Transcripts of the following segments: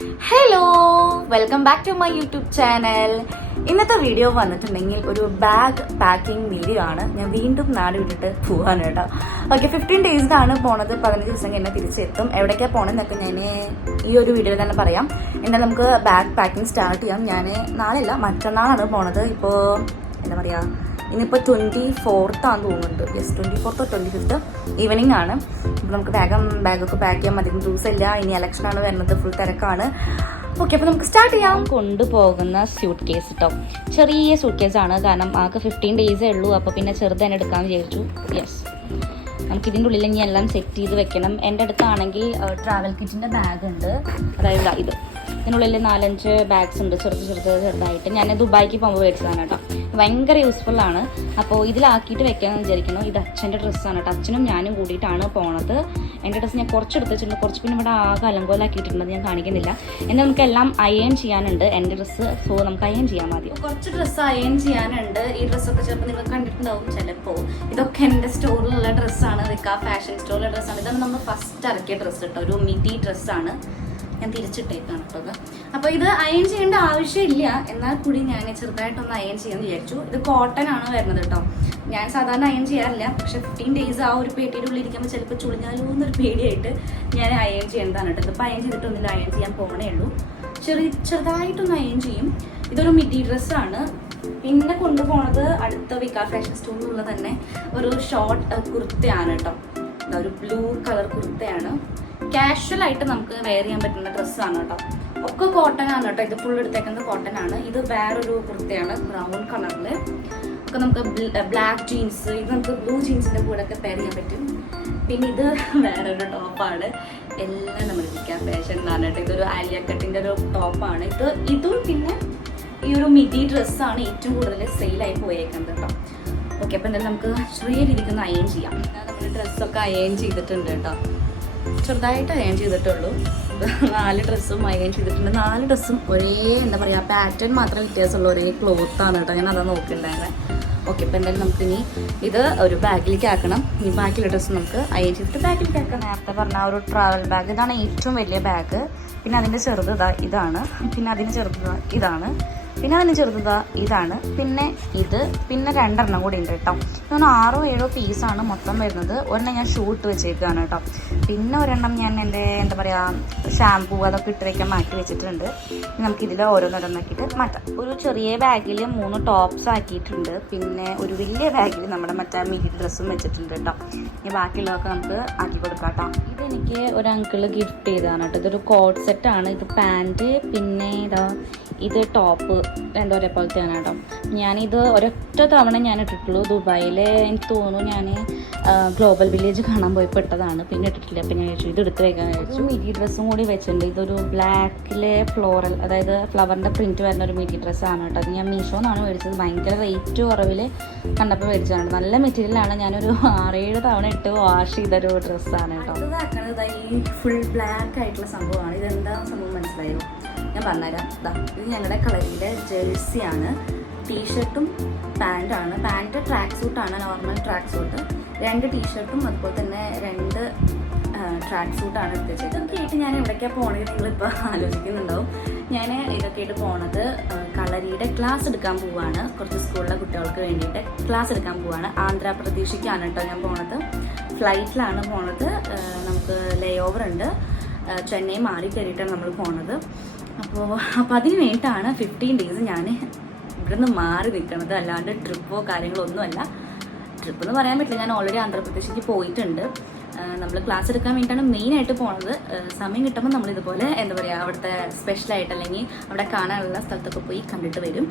Hello welcome back to my YouTube channel ഇന്നത്തെ video വന്നിട്ടുണ്ടെങ്കിൽ ഒരു ബാഗ് പാക്കിംഗ് വീഡിയോ ആണ്. ഞാൻ വീണ്ടും നാട് വിട്ടിട്ട് പോവാണ് കേട്ടോ. ഓക്കെ ഫിഫ്റ്റീൻ ഡേയ്സിലാണ് പോണത്. പതിനഞ്ച് ദിവസം കഴിഞ്ഞാൽ തിരിച്ചെത്തും. എവിടേക്കാണ് പോണെന്നൊക്കെ ഞാൻ ഈ ഒരു വീഡിയോയിൽ തന്നെ പറയാം. എന്താ നമുക്ക് ബാഗ് പാക്കിംഗ് സ്റ്റാർട്ട് ചെയ്യാം. ഞാൻ നാളെയല്ല മറ്റന്നാളാണ് പോണത്. ഇപ്പോൾ എന്താ പറയുക ഇന്നിപ്പോൾ ട്വന്റി ഫോർത്താണ് തോന്നുന്നുണ്ട്. യെസ് ട്വന്റി ഫോർത്തോ ട്വന്റി ഫിഫ്ത്ത് ഈവനിങ് ആണ്. അപ്പോൾ നമുക്ക് വേഗം ബാഗൊക്കെ പാക്ക് ചെയ്യാൻ അധികം ദിവസമില്ല ഇനി ഇലക്ഷനാണ് വരുന്നത്. ഫുൾ തിരക്കാണ്. ഓക്കെ അപ്പോൾ നമുക്ക് സ്റ്റാർട്ട് ചെയ്യാം. കൊണ്ടുപോകുന്ന സ്യൂട്ട് കേസ് കേട്ടോ ചെറിയ സ്യൂട്ട് കേസാണ് കാരണം ആകെ ഫിഫ്റ്റീൻ ഡേയ്സേ ഉള്ളൂ. അപ്പോൾ പിന്നെ ചെറുതന്നെ എടുക്കാമെന്ന് വിചാരിച്ചു. യെസ് നമുക്ക് ഇതിന്റെ ഉള്ളിൽ ഇനി എല്ലാം സെറ്റ് ചെയ്ത് വെക്കണം? എന്റെ അടുത്താണെങ്കിൽ ട്രാവൽ കിറ്റിന്റെ ബാഗ് ഉണ്ട്. അതായത് ഇത്. ഇതിനുള്ളിൽ നാലഞ്ച് ബാഗ്സ് ഉണ്ട് ചെറുത് ചെറുത് ചെറുതായിട്ട്. ഞാൻ ദുബായിക്ക് പോകുമ്പോൾ മേടിച്ചതാണ് കേട്ടോ. ഭയങ്കര യൂസ്ഫുൾ ആണ്. അപ്പോൾ ഇതിലാക്കിയിട്ട് വെക്കാമെന്ന് വിചാരിക്കണം ഇത് അച്ഛന്റെ ഡ്രസ്സാണ് കേട്ടോ. അച്ഛനും ഞാനും കൂടിയിട്ടാണ് പോണത്. എന്റെ ഡ്രസ്സ് ഞാൻ കുറച്ച് എടുത്ത് വെച്ചിട്ടുണ്ട്. കുറച്ച് പിന്നെ ഇവിടെ ആകെ അലങ്കോലാക്കിയിട്ടുണ്ട് ഞാൻ കാണിക്കുന്നില്ല. എന്നാൽ നമുക്ക് എല്ലാം അയൺ ചെയ്യാനുണ്ട്. എന്റെ ഡ്രസ്സ് സോ നമുക്ക് അയൺ ചെയ്യാൻ മതി. കുറച്ച് ഡ്രസ്സ് അയൺ ചെയ്യാനുണ്ട്. ഈ ഡ്രസ്സൊക്കെ ചിലപ്പോൾ നിങ്ങൾ കണ്ടിട്ടുണ്ടാവും ചിലപ്പോൾ ഇതൊക്കെ എന്റെ സ്റ്റോറിലുള്ള ഡ്രസ്സാണ് ആ ഫാഷൻ സ്റ്റോറിലെ ഡ്രസ്സാണ് ഇതാണ് നമ്മൾ ഫസ്റ്റ് ഇറക്കിയ ഡ്രസ്സ് കേട്ടോ. ഒരു മിഡി ഡ്രസ്സാണ് ഞാൻ തിരിച്ചിട്ടേക്കാണ് കേട്ടോ അപ്പോൾ ഇത് അയൺ ചെയ്യേണ്ട ആവശ്യമില്ല. എന്നാൽ കൂടി ഞാൻ ചെറുതായിട്ടൊന്ന് അയൺ ചെയ്യാൻ വിചാരിച്ചു. ഇത് കോട്ടൺ ആണ് വരുന്നത് കേട്ടോ. ഞാൻ സാധാരണ അയൺ ചെയ്യാറില്ല. പക്ഷെ ഫിഫ്റ്റീൻ ഡേയ്സ് ആ ഒരു പേട്ടിയുടെ ഇരിക്കുമ്പോൾ ചിലപ്പോൾ ചുളിഞ്ഞാലോ എന്നൊരു പേടിയായിട്ട് ഞാൻ അയൺ ചെയ്യേണ്ടതാണ് കേട്ടോ. ഇതിപ്പോൾ അയൺ ചെയ്തിട്ടൊന്നുമില്ല അയൺ ചെയ്യാൻ പോകണേ ഉള്ളൂ. ചെറിയ ചെറുതായിട്ടൊന്ന് അയൺ ചെയ്യും. ഇതൊരു മിഡി ഡ്രസ്സാണ് പിന്നെ കൊണ്ടുപോണത് അടുത്ത വികാ ഫാഷൻ സ്റ്റോറിലുള്ള തന്നെ ഒരു ഷോർട്ട് കുർത്തയാണ് കേട്ടോ. ഒരു ബ്ലൂ കളർ കുർത്തയാണ്. കാഷ്വൽ ആയിട്ട് നമുക്ക് വെയർ ചെയ്യാൻ പറ്റുന്ന ഡ്രസ്സാണ് കേട്ടോ. ഒക്കെ കോട്ടൺ ആണ് കേട്ടോ. ഇത് ഫുൾ എടുത്തേക്കുന്നത് കോട്ടൺ ആണ്. ഇത് വേറൊരു കുർത്തയാണ് ബ്രൗൺ കളറിൽ ഒക്കെ നമുക്ക് ബ്ലാക്ക് ജീൻസ് ഇത് നമുക്ക് ബ്ലൂ ജീൻസിന്റെ കൂടെ ഒക്കെ പെയർ ചെയ്യാൻ പറ്റും. പിന്നെ ഇത് വേറൊരു ടോപ്പാണ് എല്ലാം നമ്മൾ ഇരിക്കാം ഫാഷൻ എന്ന് പറഞ്ഞിട്ട് ഇതൊരു ആലിയ കട്ടിന്റെ ഒരു ടോപ്പാണ് ഇത് ഇതും പിന്നെ ഈ ഒരു മിഡി ഡ്രസ്സാണ് ഏറ്റവും കൂടുതൽ സെയിലായി പോയേക്കുന്നത് കേട്ടോ ഓക്കെ അപ്പം എന്തായാലും നമുക്ക് ചെറിയ അയൺ ചെയ്യാം. നമ്മൾ ഡ്രസ്സൊക്കെ അയൺ ചെയ്തിട്ടുണ്ട് കേട്ടോ ചെറുതായിട്ട് അയൺ ചെയ്തിട്ടുള്ളൂ. നാല് ഡ്രസ്സും അയൺ ചെയ്തിട്ടുണ്ട്. നാല് ഡ്രസ്സും ഒരേ എന്താ പറയുക പാറ്റേൺ മാത്രമേ വ്യത്യാസമുള്ളൂ ഒരേ ക്ലോത്താണ് കേട്ടോ ഞാൻ അതാണ് നോക്കിയിട്ടുണ്ടായിരുന്നത് ഓക്കെ ഇപ്പം എന്തായാലും നമുക്ക് ഇനി ഇത് ഒരു ബാഗിലേക്ക് ആക്കണം. ഈ ബാക്കിലെ ഡ്രസ്സ് നമുക്ക് അയ്യം ചെയ്തിട്ട് ബാഗിലേക്ക് ആക്കാം. നേരത്തെ പറഞ്ഞ ഒരു ട്രാവൽ ബാഗ് ഇതാണ് ഏറ്റവും വലിയ ബാഗ് പിന്നെ അതിന്റെ ചെറുത് ഇതാണ്. പിന്നെ അതിന്റെ ചെറുത് ഇതാണ്. പിന്നെ അതിന് ചെറുത് ഇതാണ്. പിന്നെ ഇത് പിന്നെ രണ്ടെണ്ണം കൂടി ഉണ്ട് കേട്ടോ. ഇതൊന്ന് ആറോ ഏഴോ പീസാണ് മൊത്തം വരുന്നത്. ഒരെണ്ണം ഞാൻ ഷൂട്ട് വെച്ചേക്കാണ് കേട്ടോ. പിന്നെ ഒരെണ്ണം ഞാൻ എന്റെ എന്താ പറയുക ഷാമ്പൂ അതൊക്കെ ഇട്ട് വെക്കാൻ മാറ്റി വെച്ചിട്ടുണ്ട്. നമുക്ക് ഇതിൽ ഓരോന്നോരോന്നാക്കിയിട്ട് മാറ്റാം. ഒരു ചെറിയ ബാഗിൽ മൂന്ന് ടോപ്സ് ആക്കിയിട്ടുണ്ട്. പിന്നെ ഒരു വലിയ ബാഗിൽ നമ്മുടെ മറ്റേ മിഡി ഡ്രസ്സും വെച്ചിട്ടുണ്ട് കേട്ടോ. ഇനി ബാക്കിയുള്ളതൊക്കെ നമുക്ക് ആക്കി കൊടുക്കാം കേട്ടോ. ഇതെനിക്ക് ഒരു അങ്കിൾ ഗിഫ്റ്റ് ചെയ്തതാണ് കേട്ടോ. ഇതൊരു കോഡ് സെറ്റാണ് ഇത് പാന്റ് പിന്നെ ഇതാ ഇത് ടോപ്പ് എന്താ പറയുക പോലത്തെയാണ് കേട്ടോ. ഞാനിത് ഒരൊറ്റ തവണ ഞാൻ ഇട്ടിട്ടുള്ളൂ. ദുബായിൽ എനിക്ക് തോന്നുന്നു ഞാൻ ഗ്ലോബൽ വില്ലേജ് കാണാൻ പോയി പെട്ടതാണ് പിന്നെ ഇട്ടിട്ടില്ല. അപ്പം ഞാൻ ചോദിച്ചു ഇത് എടുത്ത് വെക്കാൻ ചോദിച്ചു മിഡി ഡ്രസ്സും കൂടി വെച്ചിട്ടുണ്ട്. ഇതൊരു ബ്ലാക്കിലെ ഫ്ലോറൽ അതായത് ഫ്ലവറിന്റെ പ്രിന്റ് വരുന്ന ഒരു മിഡി ഡ്രസ്സാണ് കേട്ടോ. അത് ഞാൻ മീഷോ എന്നാണ് മേടിച്ചത്. ഭയങ്കര റേറ്റ് കുറവിൽ കണ്ടപ്പോൾ മേടിച്ചതാണ്. നല്ല മെറ്റീരിയലാണ് ഞാനൊരു ആറേഴ് തവണ ഇട്ട് വാഷ് ചെയ്തൊരു ഡ്രസ്സാണ് കേട്ടോ. ഫുൾ ബ്ലാക്ക് ആയിട്ടുള്ള സംഭവമാണ്. ഇതെന്താ സംഭവം മനസ്സിലായോ? ഞാൻ പറഞ്ഞുതരാം. ഇതാ ഞങ്ങളുടെ കളറിന്റെ ജേഴ്സിയാണ്. ടീഷർട്ടും പാന്റാണ്. പാന്റ് ട്രാക്ക് സൂട്ടാണ് നോർമൽ ട്രാക്ക് സൂട്ട് രണ്ട് ടീഷർട്ടും അതുപോലെ തന്നെ രണ്ട് ട്രാക്ക് സൂട്ടാണ് എടുത്തത് ഇതൊക്കെ ആയിട്ട് ഞാൻ എവിടേക്കാണ് നിങ്ങൾ നിങ്ങളിപ്പോൾ ആലോചിക്കുന്നുണ്ടാവും. ഞാൻ ഇതൊക്കെ ആയിട്ട് പോണത് കളരിയുടെ ക്ലാസ് എടുക്കാൻ പോവാണ്. കുറച്ച് സ്കൂളിലെ കുട്ടികൾക്ക് വേണ്ടിയിട്ട് ക്ലാസ് എടുക്കാൻ പോവാണ്. ആന്ധ്രാപ്രദേശിക്കാണ് കേട്ടോ ഞാൻ പോണത്. ഫ്ലൈറ്റിലാണ് പോണത്. നമുക്ക് ലേ ഓവർ ഉണ്ട്. ചെന്നൈ മാറി കയറിയിട്ടാണ് നമ്മൾ പോണത്. അപ്പോൾ അപ്പോൾ അതിന് വേണ്ടിയിട്ടാണ് ഫിഫ്റ്റീൻ ഡേയ്സ് ഞാൻ ഇവിടുന്ന് മാറി നിൽക്കുന്നത് അല്ലാണ്ട് ട്രിപ്പോ കാര്യങ്ങളോ ഒന്നുമല്ല. ട്രിപ്പ് എന്ന് പറയാൻ പറ്റില്ല. ഞാൻ ഓൾറെഡി ആന്ധ്രാപ്രദേശിലേക്ക് പോയിട്ടുണ്ട്. നമ്മൾ ക്ലാസ് എടുക്കാൻ വേണ്ടിയിട്ടാണ് മെയിൻ ആയിട്ട് പോണത്. സമയം കിട്ടുമ്പോൾ നമ്മൾ ഇതുപോലെ എന്താ പറയുക അവിടുത്തെ സ്പെഷ്യലായിട്ട് അല്ലെങ്കിൽ അവിടെ കാണാനുള്ള സ്ഥലത്തൊക്കെ പോയി കണ്ടിട്ട് വരും.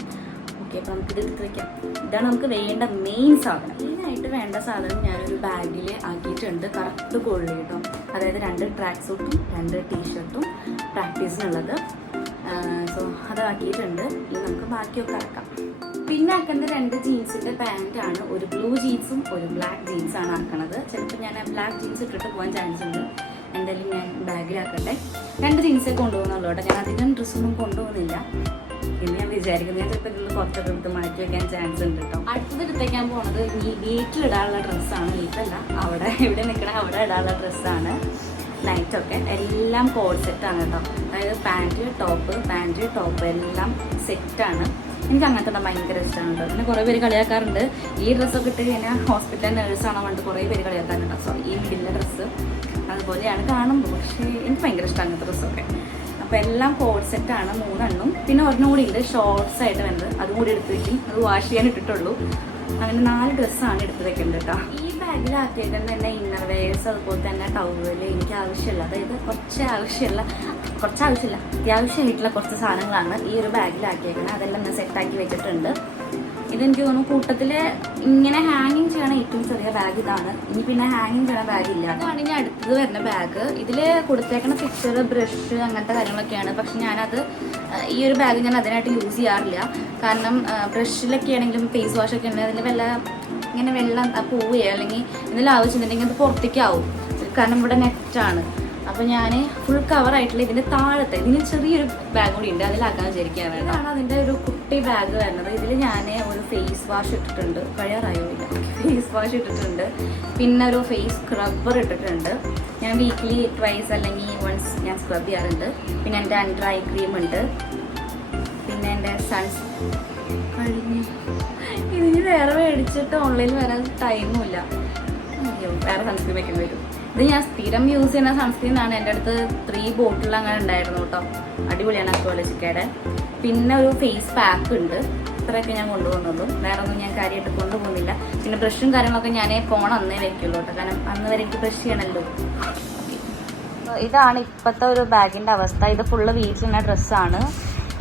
ഓക്കെ അപ്പോൾ നമുക്കിത് എടുത്ത് വയ്ക്കാം ഇതാണ് നമുക്ക് വേണ്ട മെയിൻ സാധനം. മെയിനായിട്ട് വേണ്ട സാധനം ഞാനൊരു ബാഗിൽ ആക്കിയിട്ടുണ്ട്. കറക്റ്റ് കൊള്ളി കേട്ടോ അതായത് രണ്ട് ട്രാക്ക് സൂട്ടും രണ്ട് ടീഷർട്ടും പ്രാക്ടീസിനുള്ളത് സോ അതാക്കിയിട്ടുണ്ട് ഇനി നമുക്ക് ബാക്കിയൊക്കെ ആക്കാം പിന്നെ ആക്കേണ്ട രണ്ട് ജീൻസിന്റെ പാന്റ് ആണ്. ഒരു ബ്ലൂ ജീൻസും ഒരു ബ്ലാക്ക് ജീൻസാണ് ആക്കണത്. ചിലപ്പോൾ ഞാൻ ബ്ലാക്ക് ജീൻസ് ഇട്ടിട്ട് പോകാൻ ചാൻസ് ഉണ്ട്. എന്തായാലും ഞാൻ ബാഗിലാക്കട്ടെ രണ്ട് ജീൻസേ കൊണ്ടുപോകുന്നുള്ളൂ കേട്ടോ ഞാൻ അധികം ഡ്രസ്സൊന്നും കൊണ്ടുപോകുന്നില്ല. എന്ന് ഞാൻ വിചാരിക്കുന്നത് ഞാൻ ചിലപ്പോൾ ഇതിൽ പുറത്തൊക്കെ മാറ്റി വെക്കാൻ ചാൻസ് ഉണ്ട് കേട്ടോ അടുത്തത് എടുത്തേക്കാൻ പോണത് ഈ വീട്ടിലിടാനുള്ള ഡ്രസ്സാണ് വീട്ടിലല്ല അവിടെ ഇവിടെ നിൽക്കണ അവിടെ ഇടാനുള്ള ഡ്രസ്സാണ് നൈറ്റൊക്കെ എല്ലാം കോഡ് സെറ്റാണ് കേട്ടോ അതായത് പാന്റ് ടോപ്പ് പാന്റ് ടോപ്പ് എല്ലാം സെറ്റാണ് എനിക്ക് അങ്ങനത്തെ ഭയങ്കര ഇഷ്ടമാണ് കേട്ടോ പിന്നെ കുറേ പേര് കളിയാക്കാറുണ്ട്. ഈ ഡ്രസ്സൊക്കെ ഇട്ട് കഴിഞ്ഞാൽ ഹോസ്പിറ്റൽ നേഴ്സാണോ പറഞ്ഞിട്ട് കുറേ പേര് കളിയാക്കാറുണ്ട് സോ ഈ മിഡിലെ ഡ്രസ്സ് അതുപോലെയാണ് കാണുമ്പോൾ പക്ഷേ എനിക്ക് ഭയങ്കര ഇഷ്ടമാണ് അങ്ങനത്തെ ഡ്രസ്സൊക്കെ അപ്പോൾ എല്ലാം കോഡ് ആണ് മൂന്നെണ്ണം. പിന്നെ ഒരെണ്ണം കൂടി ഉണ്ട് ഷോർട്സ് ആയിട്ട് വരുന്നത്. അതും കൂടി എടുത്ത് വെക്കും അത് വാഷ് ചെയ്യാൻ ഇട്ടിട്ടുള്ളൂ. അങ്ങനെ നാല് ഡ്രസ്സാണ് എടുത്ത് വെക്കേണ്ടത് കേട്ടോ. ഈ ബാഗിലാക്കിയേക്കുന്നത് തന്നെ ഇന്നർ വെയേഴ്സ് അതുപോലെ തന്നെ ടവൽ എനിക്ക് ആവശ്യമില്ല. അതായത് കുറച്ച് ആവശ്യമുള്ള കുറച്ച് ആവശ്യമില്ല അത്യാവശ്യമായിട്ടുള്ള കുറച്ച് സാധനങ്ങളാണ് ഈ ഒരു ബാഗിലാക്കിയേക്കുന്നത് അതെല്ലാം ഞാൻ സെറ്റാക്കി വെച്ചിട്ടുണ്ട്. ഇതെനിക്ക് തോന്നുന്നു കൂട്ടത്തിൽ ഇങ്ങനെ ഹാങ്ങിങ് ചെയ്യണ ഏറ്റവും ചെറിയ ബാഗ് ഇതാണ്. ഇനി പിന്നെ ഹാങ്ങിങ് ചെയ്യണ ബാഗ് ഇല്ല. അതാണ് ഇനി അടുത്തത് വരുന്ന ബാഗ് ഇതിൽ കൊടുത്തേക്കണ പിക്ചർ ബ്രഷ് അങ്ങനത്തെ കാര്യങ്ങളൊക്കെയാണ്. പക്ഷെ ഞാനത് ഈ ഒരു ബാഗ് ഞാൻ അതിനായിട്ട് യൂസ് ചെയ്യാറില്ല. കാരണം ബ്രഷിലൊക്കെ ആണെങ്കിലും ഫേസ് വാഷ് ഒക്കെ ഉണ്ടെങ്കിൽ അതിൽ വല്ല ഇങ്ങനെ വെള്ളം പോവുകയോ അല്ലെങ്കിൽ എന്തെങ്കിലും ആവശ്യമുണ്ടെങ്കിൽ അത് പുറത്തേക്കാവും. കാരണം ഇവിടെ നെറ്റാണ് അപ്പോൾ ഞാൻ ഫുൾ കവർ ആയിട്ടുള്ള ഇതിന്റെ താഴത്തെ ഇതിന് ചെറിയൊരു ബാഗ് കൂടി ഉണ്ട് അതിലാക്കാൻ വേണം ഇതാണ് അതിന്റെ ഒരു കുട്ടി ബാഗ് വരുന്നത്. ഇതിൽ ഞാൻ ഒരു ഫേസ് വാഷ് ഇട്ടിട്ടുണ്ട്. കഴിയാറായോ ഇല്ല. ഫേസ് വാഷ് ഇട്ടിട്ടുണ്ട്. പിന്നെ ഒരു ഫേസ് സ്ക്രബ്ബർ ഇട്ടിട്ടുണ്ട്. ഞാൻ വീക്ക്ലി ട്വൈസ് അല്ലെങ്കിൽ വൺസ് ഞാൻ സ്ക്രബ് ചെയ്യാറുണ്ട്. പിന്നെ എന്റെ അണ്ടർ ഐ ക്രീം ഉണ്ട്. പിന്നെ എന്റെ സൺസ് ഇതിന് വേറെ മേടിച്ചിട്ട് ഓൺലൈനിൽ വരാൻ ടൈമുമില്ല വേറെ സൺസ്ക്രീം വെക്കേണ്ടി വരും. ഇത് ഞാൻ സ്ഥിരം യൂസ് ചെയ്യുന്ന സൺസ്ക്രീൻ ആണ്. എന്റെ അടുത്ത് ത്രീ ബോട്ടിൽ അങ്ങനെ ഉണ്ടായിരുന്നു കേട്ടോ അടിപൊളിയാണ് അക്വോളജിക്കയുടെ. പിന്നെ ഒരു ഫേസ് പാക്ക് ഉണ്ട്. ഇത്രയൊക്കെ ഞാൻ കൊണ്ടുപോകുന്നുള്ളൂ. വേറെ ഒന്നും ഞാൻ കാര്യമായിട്ട് കൊണ്ടുപോകുന്നില്ല. പിന്നെ ബ്രഷും കാര്യങ്ങളൊക്കെ ഞാൻ ഫോൺ അന്നേ വെക്കുള്ളൂ കേട്ടോ കാരണം അന്ന് വരെ എനിക്ക് ബ്രഷ് ചെയ്യണമല്ലോ ഇതാണ് ഇപ്പോഴത്തെ ഒരു ബാഗിന്റെ അവസ്ഥ. ഇത് ഫുള്ള് വീട്ടിലുള്ള ഡ്രസ്സാണ്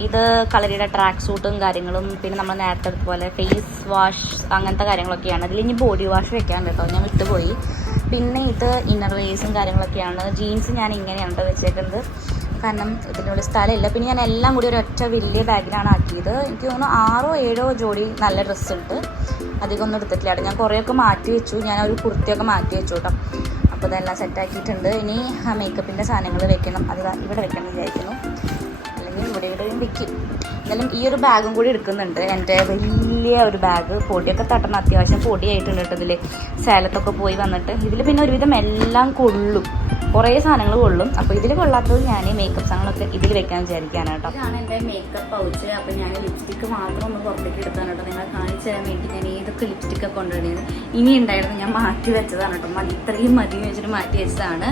ഇത് കളരിയുടെ ട്രാക്ക് സൂട്ടും കാര്യങ്ങളും പിന്നെ നമ്മൾ നേരത്തെ പോലെ ഫേസ് വാഷ് അങ്ങനത്തെ കാര്യങ്ങളൊക്കെയാണ്. ഇതിൽ ഇനി ബോഡി വാഷ് വെക്കാൻ കേട്ടോ ഞാൻ വിട്ടുപോയി. പിന്നെ ഇത് ഇന്നർ വേസും കാര്യങ്ങളൊക്കെയാണ്. ജീൻസ് ഞാൻ ഇങ്ങനെയാണ് വെച്ചേക്കുന്നത്. കാരണം ഇതിനുള്ള സ്ഥലമില്ല. പിന്നെ ഞാൻ എല്ലാം കൂടി ഒരു ഒറ്റ വലിയ ബാഗിലാണ് ആക്കിയത്. എനിക്ക് തോന്നുന്നു ആറോ ഏഴോ ജോഡി നല്ല ഡ്രസ്സ് ഉണ്ട്. അധികം ഒന്നും എടുത്തിട്ടില്ല ഞാൻ കുറേയൊക്കെ മാറ്റി വെച്ചു. ഞാൻ ഒരു കുർത്തിയൊക്കെ മാറ്റി വെച്ചു കേട്ടോ. അപ്പോൾ ഇതെല്ലാം സെറ്റാക്കിയിട്ടുണ്ട് ഇനി ആ മേക്കപ്പിന്റെ സാധനങ്ങൾ വെക്കണം. അത് ഇവിടെ വെക്കണം വിചാരിക്കുന്നു. അല്ലെങ്കിൽ ഇവിടെ ഇവിടെയും വെക്കും. എന്നാലും ഈ ഒരു ബാഗും കൂടി എടുക്കുന്നുണ്ട്. എന്റെ വലിയ ഒരു ബാഗ്. പൊടിയൊക്കെ തട്ടണം. അത്യാവശ്യം പൊടിയായിട്ടുണ്ട് കേട്ടോ ഇതിൽ സേലത്തൊക്കെ പോയി വന്നിട്ട്. ഇതിൽ പിന്നെ ഒരുവിധം എല്ലാം കൊള്ളും. കുറേ സാധനങ്ങൾ കൊള്ളും. അപ്പോൾ ഇതിൽ കൊള്ളാത്തത് ഞാൻ മേക്കപ്പ് സാധനങ്ങളൊക്കെ ഇതിൽ വെക്കാൻ വിചാരിക്കാനാണ് കേട്ടോ. ഇതാണ് എന്റെ മേക്കപ്പ് പൗച്ച് അപ്പോൾ ഞാൻ ലിപ്സ്റ്റിക്ക് മാത്രം ഒന്ന് പുറത്തേക്ക് എടുത്താണ് കേട്ടോ. നിങ്ങളെ കാണിച്ചു തരാൻ വേണ്ടി ഞാൻ ഏതൊക്കെ ലിപ്സ്റ്റിക്കൊക്കെ കൊണ്ടുവരുന്നത് ഇനി ഉണ്ടായിരുന്നു ഞാൻ മാറ്റി വെച്ചതാണ് കേട്ടോ. മതി. ഇത്രയും മതി വെച്ചിട്ട് മാറ്റി വെച്ചതാണ്.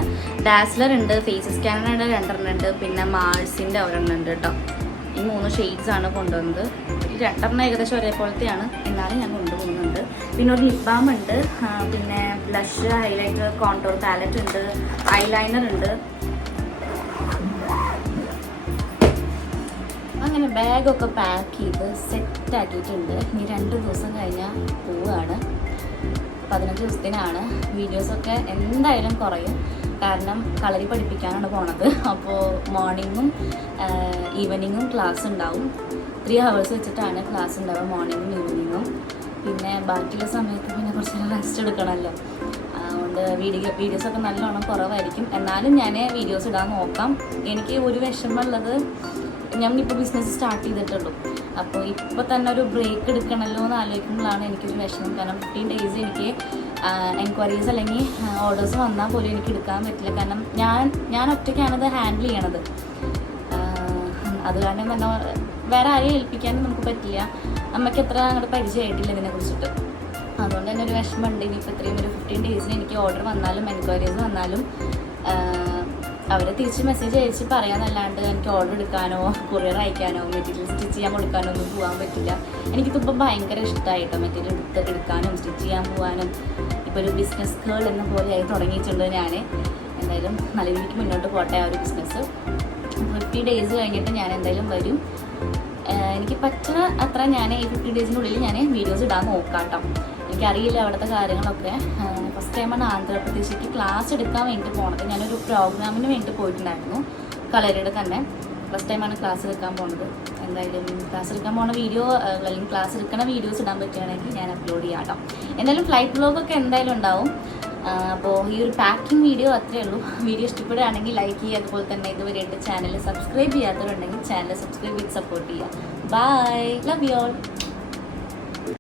ഡാസ്ലർ ഉണ്ട് ഫേസ് സ്കാനർ ഉണ്ട് രണ്ടെണ്ണം ഉണ്ട്. പിന്നെ മാൾസിന്റെ ഒരെണ്ണം ഉണ്ട് കേട്ടോ. ഈ മൂന്ന് ഷെയ്ഡ്സ് ആണ് കൊണ്ടുവന്നത്. ഈ രണ്ടെണ്ണം ഏകദേശം ഒരേപോലത്തെയാണ്. എന്നാലും ഞാൻ കൊണ്ടുപോകുന്നുണ്ട്. പിന്നെ ഒരു ലിപ് ബാം ഉണ്ട്. പിന്നെ ബ്ലഷ് ഹൈലൈറ്റർ കോണ്ടോർ പാലറ്റ് ഉണ്ട്. ഐലൈനർ ഉണ്ട്. അങ്ങനെ ബാഗൊക്കെ പാക്ക് ചെയ്ത് സെറ്റ് ആക്കിയിട്ടുണ്ട് ഇനി രണ്ട് ദിവസം കഴിഞ്ഞാൽ പോവുകയാണ് പതിനഞ്ച് ദിവസത്തിനാണ്. വീഡിയോസൊക്കെ എന്തായാലും കുറയും. കാരണം കളരി പഠിപ്പിക്കാനാണ് പോണത്. അപ്പോൾ മോർണിംഗും ഈവനിങ്ങും ക്ലാസ് ഉണ്ടാവും. ത്രീ ഹവേഴ്സ് വെച്ചിട്ടാണ് ക്ലാസ് ഉണ്ടാവുക മോർണിംഗും ഈവനിങ്ങും പിന്നെ ബാക്കിയുള്ള സമയത്ത് പിന്നെ കുറച്ച് റെസ്റ്റ് എടുക്കണമല്ലോ. അതുകൊണ്ട് വീഡിയോ വീഡിയോസൊക്കെ നല്ലോണം കുറവായിരിക്കും. എന്നാലും ഞാൻ വീഡിയോസ് ഇടാൻ നോക്കാം. എനിക്ക് ഒരു വിഷമമുള്ളത് ഞാൻ ഇപ്പോൾ ബിസിനസ് സ്റ്റാർട്ട് ചെയ്തിട്ടുള്ളൂ. അപ്പോൾ ഇപ്പോൾ തന്നെ ഒരു ബ്രേക്ക് എടുക്കണമല്ലോ എന്ന് ആലോചിക്കുമ്പോഴാണ് എനിക്കൊരു വിഷമം. കാരണം ഫിഫ്റ്റീൻ ഡേയ്സ് എനിക്ക് എൻക്വയറീസ് അല്ലെങ്കിൽ ഓർഡേഴ്സ് വന്നാൽ പോലും എനിക്ക് എടുക്കാൻ പറ്റില്ല. കാരണം ഞാൻ ഞാൻ ഒറ്റയ്ക്കാണത് ഹാൻഡിൽ ചെയ്യണത്. അത് കാരണം തന്നെ വേറെ ആരെയും ഏൽപ്പിക്കാനും നമുക്ക് പറ്റില്ല. അമ്മയ്ക്ക് എത്ര അങ്ങോട്ട് പരിചയമായിട്ടില്ല ഇതിനെ കുറിച്ചിട്ട്. അതുകൊണ്ട് തന്നെ ഒരു വിഷമമുണ്ട്. ഇനിയിപ്പോൾ ഇത്രയും ഒരു ഫിഫ്റ്റീൻ ഡേയ്സിന് എനിക്ക് ഓർഡർ വന്നാലും എൻക്വയറീസ് വന്നാലും അവർ തിരിച്ച് മെസ്സേജ് അയച്ച് പറയാന്നല്ലാണ്ട് എനിക്ക് ഓർഡർ എടുക്കാനോ കൊറിയർ അയക്കാനോ മെറ്റീരിയൽ സ്റ്റിച്ച് ചെയ്യാൻ കൊടുക്കാനോ ഒന്നും പോകാൻ പറ്റില്ല. എനിക്കിതിപ്പോൾ ഭയങ്കര ഇഷ്ടമായിട്ടോ മെറ്റീരിയൽ എടുത്ത് എടുക്കാനും സ്റ്റിച്ച് ചെയ്യാൻ പോകാനും ഇപ്പോൾ ഒരു ബിസിനസ് ഗേൾ എന്ന പോലെ ആയി തുടങ്ങിയിട്ടുണ്ട് ഞാൻ എന്തായാലും നല്ല രീതിക്ക് മുന്നോട്ട് പോട്ടെ ആ ഒരു ബിസിനസ് ഫിഫ്റ്റി ഡേയ്സ് കഴിഞ്ഞിട്ട് ഞാൻ എന്തായാലും വരും. എനിക്ക് പറ്റുന്ന അത്ര ഞാൻ ഈ ഫിഫ്റ്റി ഡേയ്സിനുള്ളിൽ ഞാൻ വീഡിയോസ് ഇടാൻ നോക്കാം കേട്ടോ എനിക്കറിയില്ല അവിടുത്തെ കാര്യങ്ങളൊക്കെ. ഫസ്റ്റ് ടൈമാണ് ആന്ധ്രാപ്രദേശിലേക്ക് ക്ലാസ് എടുക്കാൻ വേണ്ടി പോണത്. ഞാനൊരു പ്രോഗ്രാമിന് വേണ്ടി പോയിട്ടുണ്ടായിരുന്നു കളരിയുടെ തന്നെ. ഫസ്റ്റ് ടൈമാണ് ക്ലാസ് എടുക്കാൻ പോണത്. എന്തായാലും ക്ലാസ് എടുക്കാൻ പോണ വീഡിയോ അല്ലെങ്കിൽ ക്ലാസ് എടുക്കണ വീഡിയോസ് ഇടാൻ പറ്റുകയാണെങ്കിൽ ഞാൻ അപ്ലോഡ് ചെയ്യാം കേട്ടോ എന്തായാലും ഫ്ലൈറ്റ് വ്ലോഗൊക്കെ എന്തായാലും ഉണ്ടാവും. അപ്പോൾ ഈ ഒരു പാക്കിംഗ് വീഡിയോ അത്രേ ഉള്ളൂ. വീഡിയോ ഇഷ്ടപ്പെടുകയാണെങ്കിൽ ലൈക്ക് ചെയ്യുക. അതുപോലെ തന്നെ ഇതുവരെ ചാനൽ സബ്സ്ക്രൈബ് ചെയ്യാത്തവരുണ്ടെങ്കിൽ ചാനൽ സബ്സ്ക്രൈബ് ചെയ്ത് സപ്പോർട്ട് ചെയ്യുക. Bye love you all